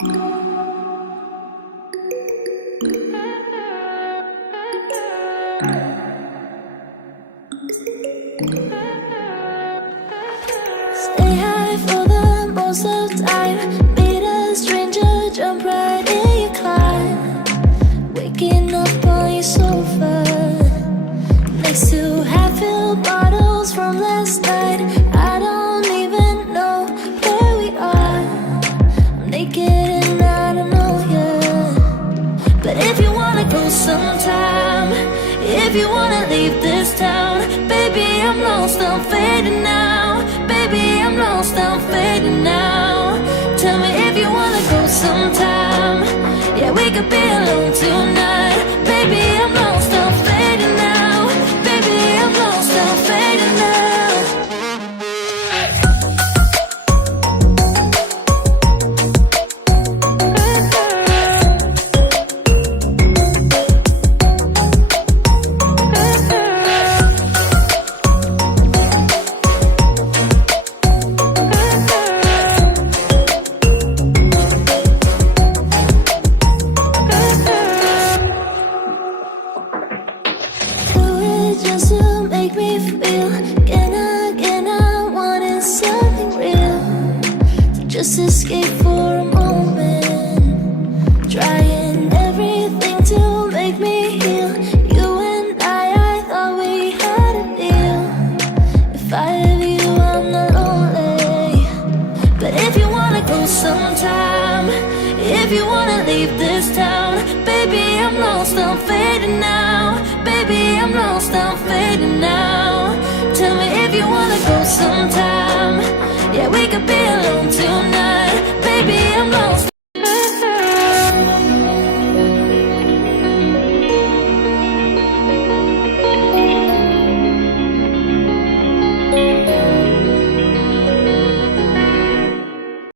Stay high for the most of time. Meet a stranger, jump right in your climb. Waking up on your sofa next to half-filled bottles from last night. I don't even know where we are. I'm naked and I don't know you. But if you wanna go sometime, if you wanna leave this town, baby, I'm lost, I'm fading now. Baby, I'm lost, I'm fading now. Tell me if you wanna go sometime. Yeah, we could be alone tonight. Baby, I'm lost, I'm fading now. Baby, I'm lost, I'm fading now. Just to make me feel again, I wanted something real to just escape for a moment, trying everything to make me heal. You and I thought we had a deal. If I have you, I'm not lonely. But if you wanna go sometime, if you wanna leave this town, baby, I'm lost, I'm fading now. Baby, I'm lost, I'm fading now. Tell me if you wanna go sometime. Yeah, we could be alone tonight. Baby, I'm lost,